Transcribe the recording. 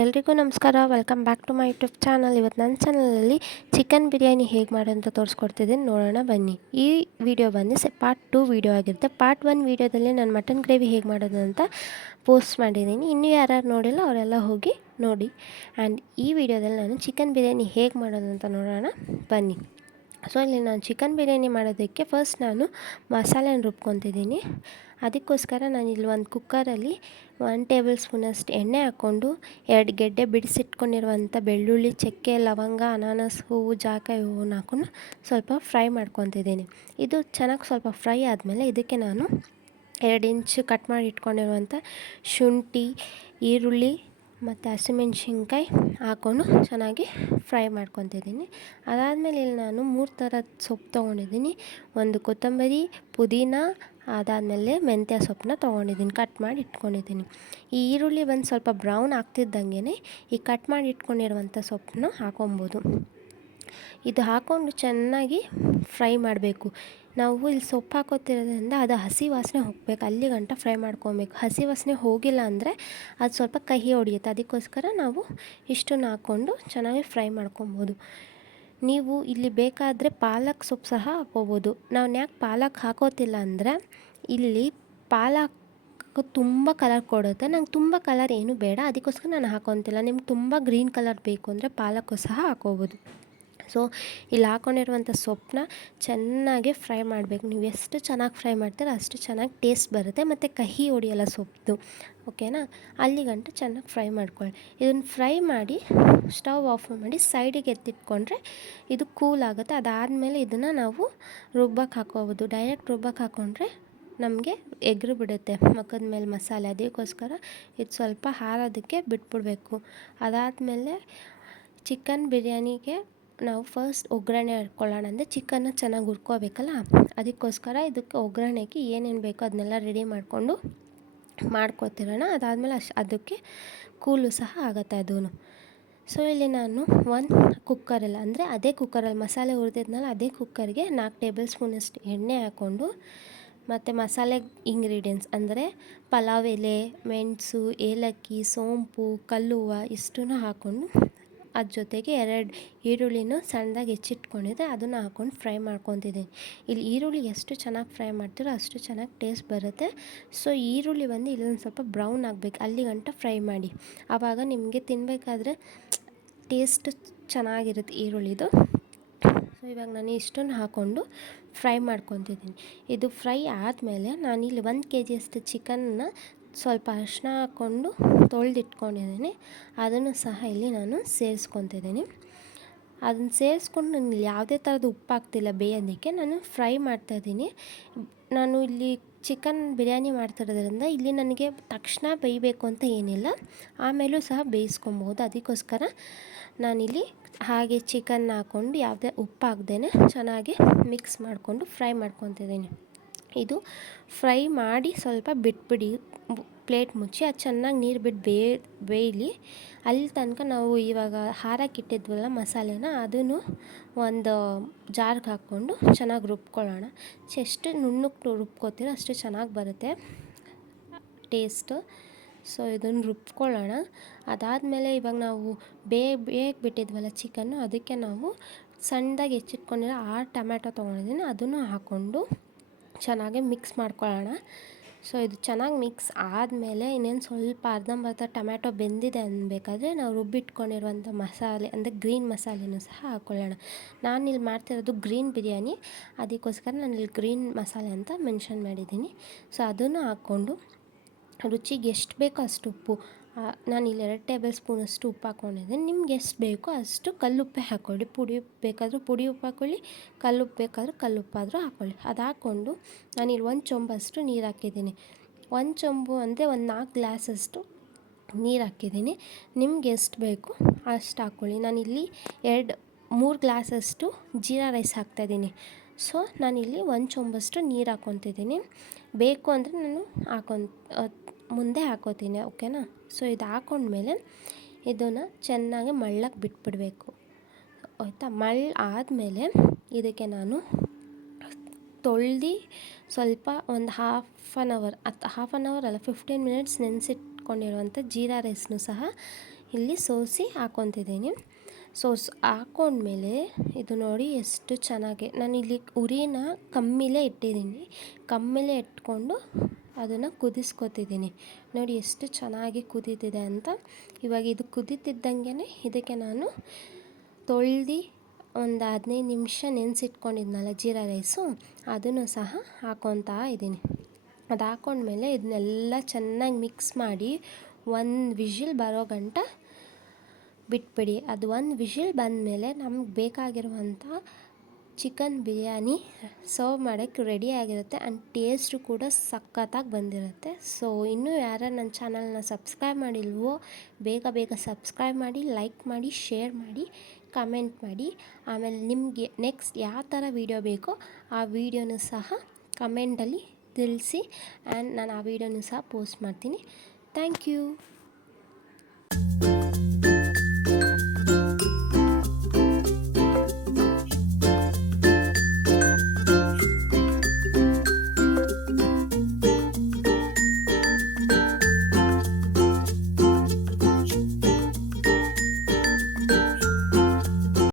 ಎಲ್ರಿಗೂ ನಮಸ್ಕಾರ. Welcome back to my YouTube channel. ಇವತ್ತು ನನ್ನ ಚಾನಲಲ್ಲಿ ಚಿಕನ್ ಬಿರಿಯಾನಿ ಹೇಗೆ ಮಾಡೋಂತ ತೋರಿಸ್ಕೊಡ್ತಿದ್ದೀನಿ, ನೋಡೋಣ ಬನ್ನಿ. ಈ ವಿಡಿಯೋ ಬಂದು ಪಾರ್ಟ್ 2 ವಿಡಿಯೋ ಆಗಿರುತ್ತೆ. ಪಾರ್ಟ್ 1 ವಿಡಿಯೋದಲ್ಲಿ ನಾನು ಮಟನ್ ಗ್ರೇವಿ ಹೇಗೆ ಮಾಡೋದು ಅಂತ ಪೋಸ್ಟ್ ಮಾಡಿದ್ದೀನಿ. ಇನ್ನೂ ಯಾರ್ಯಾರು ನೋಡಿಲ್ಲ ಅವರೆಲ್ಲ ಹೋಗಿ ನೋಡಿ. ಆ್ಯಂಡ್ ಈ ವಿಡಿಯೋದಲ್ಲಿ ನಾನು ಚಿಕನ್ ಬಿರಿಯಾನಿ ಹೇಗೆ ಮಾಡೋದು ಅಂತ ನೋಡೋಣ ಬನ್ನಿ. ಸೊ ಇಲ್ಲಿ ನಾನು ಚಿಕನ್ ಬಿರಿಯಾನಿ ಮಾಡೋದಕ್ಕೆ ಫಸ್ಟ್ ನಾನು ಮಸಾಲೆನ ರುಬ್ಕೊತಿದ್ದೀನಿ. ಅದಕ್ಕೋಸ್ಕರ ನಾನಿಲ್ಲಿ ಒಂದು ಕುಕ್ಕರಲ್ಲಿ 1 ಟೇಬಲ್ ಸ್ಪೂನಷ್ಟು ಎಣ್ಣೆ ಹಾಕ್ಕೊಂಡು 2 ಗೆಡ್ಡೆ ಬಿಡಿಸಿಟ್ಕೊಂಡಿರುವಂಥ ಬೆಳ್ಳುಳ್ಳಿ, ಚಕ್ಕೆ, ಲವಂಗ, ಅನಾನಸ್ ಹೂವು, ಜಾಕಾಯಿ ಹೂವನ್ನ ಹಾಕ್ಕೊಂಡು ಸ್ವಲ್ಪ ಫ್ರೈ ಮಾಡ್ಕೊತಿದ್ದೀನಿ. ಇದು ಚೆನ್ನಾಗಿ ಸ್ವಲ್ಪ ಫ್ರೈ ಆದಮೇಲೆ ಇದಕ್ಕೆ ನಾನು 2 ಇಂಚು ಕಟ್ ಮಾಡಿ ಇಟ್ಕೊಂಡಿರುವಂಥ ಶುಂಠಿ, ಈರುಳ್ಳಿ ಮತ್ತು ಹಸಿಮೆಣ್ಸಿನ್ಕಾಯಿ ಹಾಕ್ಕೊಂಡು ಚೆನ್ನಾಗಿ ಫ್ರೈ ಮಾಡ್ಕೊತಿದ್ದೀನಿ. ಅದಾದಮೇಲೆ ಇಲ್ಲಿ ನಾನು 3 ಥರದ ಸೊಪ್ಪು ತೊಗೊಂಡಿದ್ದೀನಿ. ಒಂದು ಕೊತ್ತಂಬರಿ, ಪುದೀನ, ಅದಾದಮೇಲೆ ಮೆಂತ್ಯ ಸೊಪ್ಪನ್ನ ತೊಗೊಂಡಿದ್ದೀನಿ, ಕಟ್ ಮಾಡಿ ಇಟ್ಕೊಂಡಿದ್ದೀನಿ. ಈ ಈರುಳ್ಳಿ ಒಂದು ಸ್ವಲ್ಪ ಬ್ರೌನ್ ಆಗ್ತಿದ್ದಂಗೆ ಈ ಕಟ್ ಮಾಡಿ ಇಟ್ಕೊಂಡಿರುವಂಥ ಸೊಪ್ಪನ್ನ ಹಾಕೊಬೋದು. ಇದು ಹಾಕ್ಕೊಂಡು ಚೆನ್ನಾಗಿ ಫ್ರೈ ಮಾಡಬೇಕು. ನಾವು ಇಲ್ಲಿ ಸೊಪ್ಪು ಹಾಕೋತಿರೋದ್ರಿಂದ ಅದು ಹಸಿ ವಾಸನೆ ಹೋಗಬೇಕು, ಅಲ್ಲಿ ಗಂಟ ಫ್ರೈ ಮಾಡ್ಕೊಬೇಕು. ಹಸಿ ವಾಸನೆ ಹೋಗಿಲ್ಲ ಅಂದರೆ ಅದು ಸ್ವಲ್ಪ ಕಹಿ ಹೊಡೆಯುತ್ತೆ. ಅದಕ್ಕೋಸ್ಕರ ನಾವು ಇಷ್ಟನ್ನು ಹಾಕ್ಕೊಂಡು ಚೆನ್ನಾಗಿ ಫ್ರೈ ಮಾಡ್ಕೊಬೋದು. ನೀವು ಇಲ್ಲಿ ಬೇಕಾದರೆ ಪಾಲಕ್ ಸೊಪ್ಪು ಸಹ ಹಾಕ್ಕೋಬೋದು. ನಾನು ಯಾಕೆ ಪಾಲಕ್ ಹಾಕೋತಿಲ್ಲ ಅಂದರೆ ಇಲ್ಲಿ ಪಾಲಕ್ ತುಂಬ ಕಲರ್ ಕೊಡುತ್ತೆ. ನಂಗೆ ತುಂಬ ಕಲರ್ ಏನೂ ಬೇಡ, ಅದಕ್ಕೋಸ್ಕರ ನಾನು ಹಾಕೊತಿಲ್ಲ. ನಿಮ್ಗೆ ತುಂಬ ಗ್ರೀನ್ ಕಲರ್ ಬೇಕು ಅಂದರೆ ಪಾಲಕ್ಕು ಸಹ ಹಾಕ್ಕೋಬೋದು. ಸೊ ಇಲ್ಲಿ ಹಾಕ್ಕೊಂಡಿರುವಂಥ ಸೊಪ್ಪನ್ನ ಚೆನ್ನಾಗಿ ಫ್ರೈ ಮಾಡಬೇಕು. ನೀವು ಎಷ್ಟು ಚೆನ್ನಾಗಿ ಫ್ರೈ ಮಾಡ್ತೀರೋ ಅಷ್ಟು ಚೆನ್ನಾಗಿ ಟೇಸ್ಟ್ ಬರುತ್ತೆ ಮತ್ತು ಕಹಿ ಹೊಡಿಯಲ್ಲ ಸೊಪ್ಪು. ಓಕೆನಾ? ಅಲ್ಲಿಗಂಟ ಚೆನ್ನಾಗಿ ಫ್ರೈ ಮಾಡ್ಕೊಳ್ಳಿ. ಇದನ್ನು ಫ್ರೈ ಮಾಡಿ ಸ್ಟವ್ ಆಫ್ ಮಾಡಿ ಸೈಡಿಗೆ ಎತ್ತಿಟ್ಕೊಂಡ್ರೆ ಇದು ಕೂಲ್ ಆಗುತ್ತೆ. ಅದಾದಮೇಲೆ ಇದನ್ನು ನಾವು ರುಬ್ಬಕ್ಕೆ ಹಾಕ್ಕೋಬೋದು. ಡೈರೆಕ್ಟ್ ರುಬ್ಬಕ್ಕೆ ಹಾಕ್ಕೊಂಡ್ರೆ ನಮಗೆ ಎಗ್ರು ಬಿಡುತ್ತೆ ಮುಖದ ಮೇಲೆ ಮಸಾಲೆ. ಅದಕ್ಕೋಸ್ಕರ ಇದು ಸ್ವಲ್ಪ ಹಾರೋದಕ್ಕೆ ಬಿಟ್ಬಿಡಬೇಕು. ಅದಾದಮೇಲೆ ಚಿಕನ್ ಬಿರಿಯಾನಿಗೆ ನಾವು ಫಸ್ಟ್ ಒಗ್ಗರಣೆ ಇಟ್ಕೊಳ್ಳೋಣ. ಅಂದರೆ ಚಿಕನ್ನ ಚೆನ್ನಾಗಿ ಹುರ್ಕೋಬೇಕಲ್ಲ, ಅದಕ್ಕೋಸ್ಕರ ಇದಕ್ಕೆ ಒಗ್ಗರಣೆಗೆ ಏನೇನು ಬೇಕೋ ಅದನ್ನೆಲ್ಲ ರೆಡಿ ಮಾಡಿಕೊಂಡು ಮಾಡ್ಕೊತಿರೋಣ. ಅದಾದಮೇಲೆ ಅದಕ್ಕೆ ಕೂಲು ಸಹ ಆಗುತ್ತೆ ಅದೂ. ಸೊ ಇಲ್ಲಿ ನಾನು ಒಂದು ಕುಕ್ಕರಲ್ಲಿ, ಅಂದರೆ ಅದೇ ಕುಕ್ಕರಲ್ಲಿ ಮಸಾಲೆ ಹುರಿದಿದ್ನಲ್ಲ ಅದೇ ಕುಕ್ಕರ್ಗೆ 4 ಟೇಬಲ್ ಸ್ಪೂನಷ್ಟು ಎಣ್ಣೆ ಹಾಕ್ಕೊಂಡು ಮತ್ತು ಮಸಾಲೆ ಇಂಗ್ರೀಡಿಯೆಂಟ್ಸ್ ಅಂದರೆ ಪಲಾವ್ ಎಲೆ, ಮೆಣಸು, ಏಲಕ್ಕಿ, ಸೋಂಪು, ಕಲ್ಲುವ್ವ ಇಷ್ಟನ್ನು ಹಾಕ್ಕೊಂಡು ಅದ್ರ ಜೊತೆಗೆ 2 ಈರುಳ್ಳಿನೂ ಸಣ್ಣದಾಗಿ ಹೆಚ್ಚಿಟ್ಕೊಂಡಿದ್ದೆ ಅದನ್ನು ಹಾಕ್ಕೊಂಡು ಫ್ರೈ ಮಾಡ್ಕೊತಿದ್ದೀನಿ. ಇಲ್ಲಿ ಈರುಳ್ಳಿ ಎಷ್ಟು ಚೆನ್ನಾಗಿ ಫ್ರೈ ಮಾಡ್ತೀರೋ ಅಷ್ಟು ಚೆನ್ನಾಗಿ ಟೇಸ್ಟ್ ಬರುತ್ತೆ. ಸೊ ಈರುಳ್ಳಿ ಬಂದು ಇಲ್ಲೊಂದು ಸ್ವಲ್ಪ ಬ್ರೌನ್ ಆಗಬೇಕು, ಅಲ್ಲಿ ಗಂಟ ಫ್ರೈ ಮಾಡಿ. ಆವಾಗ ನಿಮಗೆ ತಿನ್ನಬೇಕಾದ್ರೆ ಟೇಸ್ಟ್ ಚೆನ್ನಾಗಿರುತ್ತೆ ಈರುಳ್ಳಿದು. ಸೊ ಇವಾಗ ನಾನು ಇಷ್ಟನ್ನು ಹಾಕ್ಕೊಂಡು ಫ್ರೈ ಮಾಡ್ಕೊತಿದ್ದೀನಿ. ಇದು ಫ್ರೈ ಆದಮೇಲೆ ನಾನಿಲ್ಲಿ 1 kg ಅಷ್ಟು ಚಿಕನ್ನ ಸ್ವಲ್ಪ ಅರಿಶಿನ ಹಾಕ್ಕೊಂಡು ತೊಳೆದಿಟ್ಕೊಂಡಿದ್ದೀನಿ. ಅದನ್ನು ಸಹ ಇಲ್ಲಿ ನಾನು ಸೇರಿಸ್ಕೊತಿದ್ದೀನಿ. ಅದನ್ನು ಸೇರಿಸ್ಕೊಂಡು ನಾನು ಇಲ್ಲಿ ಯಾವುದೇ ಥರದ ಉಪ್ಪು ಹಾಕ್ತಿಲ್ಲ ಬೇಯೋದಕ್ಕೆ, ನಾನು ಫ್ರೈ ಮಾಡ್ತಾಯಿದ್ದೀನಿ. ನಾನು ಇಲ್ಲಿ ಚಿಕನ್ ಬಿರಿಯಾನಿ ಮಾಡ್ತಿರೋದ್ರಿಂದ ಇಲ್ಲಿ ನನಗೆ ತಕ್ಷಣ ಬೇಯಬೇಕು ಅಂತ ಏನಿಲ್ಲ, ಆಮೇಲೂ ಸಹ ಬೇಯಿಸ್ಕೊಬೋದು. ಅದಕ್ಕೋಸ್ಕರ ನಾನಿಲ್ಲಿ ಹಾಗೆ ಚಿಕನ್ ಹಾಕ್ಕೊಂಡು ಯಾವುದೇ ಉಪ್ಪು ಹಾಕ್ದೇ ಚೆನ್ನಾಗಿ ಮಿಕ್ಸ್ ಮಾಡಿಕೊಂಡು ಫ್ರೈ ಮಾಡ್ಕೊತಿದ್ದೀನಿ. ಇದು ಫ್ರೈ ಮಾಡಿ ಸ್ವಲ್ಪ ಬಿಟ್ಬಿಡಿ, ಪ್ಲೇಟ್ ಮುಚ್ಚಿ ಅದು ಚೆನ್ನಾಗಿ ನೀರು ಬಿಟ್ಟು ಬೇಯಲಿ. ಅಲ್ಲಿ ತನಕ ನಾವು ಇವಾಗ ಹಾರಕ್ಕಿಟ್ಟಿದ್ವಲ್ಲ ಮಸಾಲೆನ, ಅದನ್ನು ಒಂದು ಜಾರ್ಗೆ ಹಾಕ್ಕೊಂಡು ಚೆನ್ನಾಗಿ ರುಬ್ಕೊಳ್ಳೋಣ. ಎಷ್ಟು ನುಣ್ಣಗೆ ರುಬ್ಕೋತೀರೋ ಅಷ್ಟು ಚೆನ್ನಾಗಿ ಬರುತ್ತೆ ಟೇಸ್ಟು. ಸೊ ಇದನ್ನು ರುಬ್ಕೊಳ್ಳೋಣ. ಅದಾದಮೇಲೆ ಇವಾಗ ನಾವು ಬೇಯಕ್ಕೆ ಬಿಟ್ಟಿದ್ವಲ್ಲ ಚಿಕನ್ನು, ಅದಕ್ಕೆ ನಾವು ಸಣ್ಣದಾಗಿ ಹೆಚ್ಚಿಟ್ಕೊಂಡಿರೋ 6 ಟೊಮ್ಯಾಟೊ ತೊಗೊಂಡಿದ್ದೀನಿ, ಅದನ್ನು ಹಾಕ್ಕೊಂಡು ಚೆನ್ನಾಗಿ ಮಿಕ್ಸ್ ಮಾಡ್ಕೊಳ್ಳೋಣ. ಸೊ ಇದು ಚೆನ್ನಾಗಿ ಮಿಕ್ಸ್ ಆದಮೇಲೆ ಇನ್ನೇನು ಸ್ವಲ್ಪ ಅರ್ಧಂಬರ್ಧ ಟೊಮ್ಯಾಟೊ ಬೆಂದಿದೆ ಅನ್ಬೇಕಾದ್ರೆ ನಾವು ರುಬ್ಬಿಟ್ಕೊಂಡಿರುವಂಥ ಮಸಾಲೆ ಅಂದರೆ ಗ್ರೀನ್ ಮಸಾಲೆನೂ ಸಹ ಹಾಕ್ಕೊಳ್ಳೋಣ. ನಾನಿಲ್ಲಿ ಮಾಡ್ತಿರೋದು ಗ್ರೀನ್ ಬಿರಿಯಾನಿ, ಅದಕ್ಕೋಸ್ಕರ ನಾನಿಲ್ಲಿ ಗ್ರೀನ್ ಮಸಾಲೆ ಅಂತ ಮೆನ್ಷನ್ ಮಾಡಿದ್ದೀನಿ. ಸೊ ಅದನ್ನು ಹಾಕ್ಕೊಂಡು ರುಚಿಗೆ ಎಷ್ಟು ಬೇಕೋ ಅಷ್ಟು ಉಪ್ಪು, ನಾನಿಲ್ಲಿ 2 ಟೇಬಲ್ ಸ್ಪೂನಷ್ಟು ಉಪ್ಪು ಹಾಕ್ಕೊಂಡಿದ್ದೀನಿ. ನಿಮ್ಗೆ ಎಷ್ಟು ಬೇಕೋ ಅಷ್ಟು ಕಲ್ಲುಪ್ಪೆ ಹಾಕ್ಕೊಳ್ಳಿ. ಪುಡಿ ಉಪ್ಪು ಬೇಕಾದರೂ ಪುಡಿ ಉಪ್ಪು ಹಾಕ್ಕೊಳ್ಳಿ, ಕಲ್ಲುಪ್ಪು ಬೇಕಾದರೂ ಕಲ್ಲುಪ್ಪಾದರೂ ಹಾಕ್ಕೊಳ್ಳಿ. ಅದು ಹಾಕ್ಕೊಂಡು ನಾನಿಲ್ಲಿ 1 ಚೊಂಬಷ್ಟು ನೀರು ಹಾಕಿದ್ದೀನಿ. 1 ಚೊಂಬು ಅಂದರೆ ಒಂದು 4 ಗ್ಲಾಸಷ್ಟು ನೀರು ಹಾಕಿದ್ದೀನಿ. ನಿಮ್ಗೆ ಎಷ್ಟು ಬೇಕು ಅಷ್ಟು ಹಾಕ್ಕೊಳ್ಳಿ. ನಾನಿಲ್ಲಿ 3 ಗ್ಲಾಸಷ್ಟು ಜೀರಾ ರೈಸ್ ಹಾಕ್ತಾಯಿದ್ದೀನಿ. ಸೊ ನಾನಿಲ್ಲಿ 1 ಚೊಂಬಷ್ಟು ನೀರು ಹಾಕ್ಕೊತಿದ್ದೀನಿ. ಬೇಕು ಅಂದರೆ ನಾನು ಮುಂದೆ ಹಾಕ್ಕೋತೀನಿ. ಓಕೆನಾ? ಸೊ ಇದು ಹಾಕ್ಕೊಂಡ್ಮೇಲೆ ಇದನ್ನು ಚೆನ್ನಾಗಿ ಮಳ್ಳಕ್ಕೆ ಬಿಟ್ಬಿಡಬೇಕು. ಆಯಿತಾ? ಆದಮೇಲೆ ಇದಕ್ಕೆ ನಾನು ತೊಳ್ದು ಸ್ವಲ್ಪ ಒಂದು ಹಾಫ್ ಆನ್ ಅವರ್ ಅಲ್ಲ 15 ಮಿನಿಟ್ಸ್ ನೆನೆಸಿಟ್ಕೊಂಡಿರುವಂಥ ಜೀರಾ ರೈಸ್ನು ಸಹ ಇಲ್ಲಿ ಸೋಸಿ ಹಾಕ್ಕೊತಿದ್ದೀನಿ. ಹಾಕ್ಕೊಂಡ್ಮೇಲೆ ಇದು ನೋಡಿ ಎಷ್ಟು ಚೆನ್ನಾಗಿ ನಾನು ಇಲ್ಲಿ ಉರಿನ ಕಮ್ಮಿಲೇ ಇಟ್ಟಿದ್ದೀನಿ. ಕಮ್ಮಿಲೇ ಇಟ್ಕೊಂಡು ಅದನ್ನು ಕುದಿಸ್ಕೊತಿದ್ದೀನಿ. ನೋಡಿ ಎಷ್ಟು ಚೆನ್ನಾಗಿ ಕುದೀತಿದೆ ಅಂತ. ಇವಾಗ ಇದು ಕುದೀತಿದ್ದಂಗೆ ಇದಕ್ಕೆ ನಾನು ತೊಳ್ದು ಒಂದು 15 ನಿಮಿಷ ನೆನೆಸಿಟ್ಕೊಂಡಿದ್ನಲ್ಲ ಜೀರಾ ರೈಸು, ಅದನ್ನು ಸಹ ಹಾಕ್ಕೊತಾ ಇದ್ದೀನಿ. ಅದು ಹಾಕ್ಕೊಂಡ್ಮೇಲೆ ಇದನ್ನೆಲ್ಲ ಚೆನ್ನಾಗಿ ಮಿಕ್ಸ್ ಮಾಡಿ 1 ವಿಷಿಲ್ ಬರೋ ಗಂಟ ಬಿಟ್ಬಿಡಿ. ಅದು 1 ವಿಷಿಲ್ ಬಂದಮೇಲೆ ನಮ್ಗೆ ಬೇಕಾಗಿರುವಂಥ ಚಿಕನ್ ಬಿರಿಯಾನಿ ಸರ್ವ್ ಮಾಡೋಕ್ಕೆ ರೆಡಿ ಆಗಿರುತ್ತೆ. ಆ್ಯಂಡ್ ಟೇಸ್ಟು ಕೂಡ ಸಖತ್ತಾಗಿ ಬಂದಿರುತ್ತೆ. ಸೊ ಇನ್ನೂ ಯಾರು ನನ್ನ ಚಾನಲ್ನ ಸಬ್ಸ್ಕ್ರೈಬ್ ಮಾಡಿಲ್ವೋ ಬೇಗ ಸಬ್ಸ್ಕ್ರೈಬ್ ಮಾಡಿ, ಲೈಕ್ ಮಾಡಿ, ಶೇರ್ ಮಾಡಿ, ಕಮೆಂಟ್ ಮಾಡಿ. ಆಮೇಲೆ ನಿಮಗೆ ನೆಕ್ಸ್ಟ್ ಯಾವ ಥರ ವೀಡಿಯೋ ಬೇಕೋ ಆ ವೀಡಿಯೋನೂ ಸಹ ಕಮೆಂಟಲ್ಲಿ ತಿಳಿಸಿ. ಆ್ಯಂಡ್ ನಾನು ಆ ವೀಡಿಯೋನೂ ಸಹ ಪೋಸ್ಟ್ ಮಾಡ್ತೀನಿ. Thank you.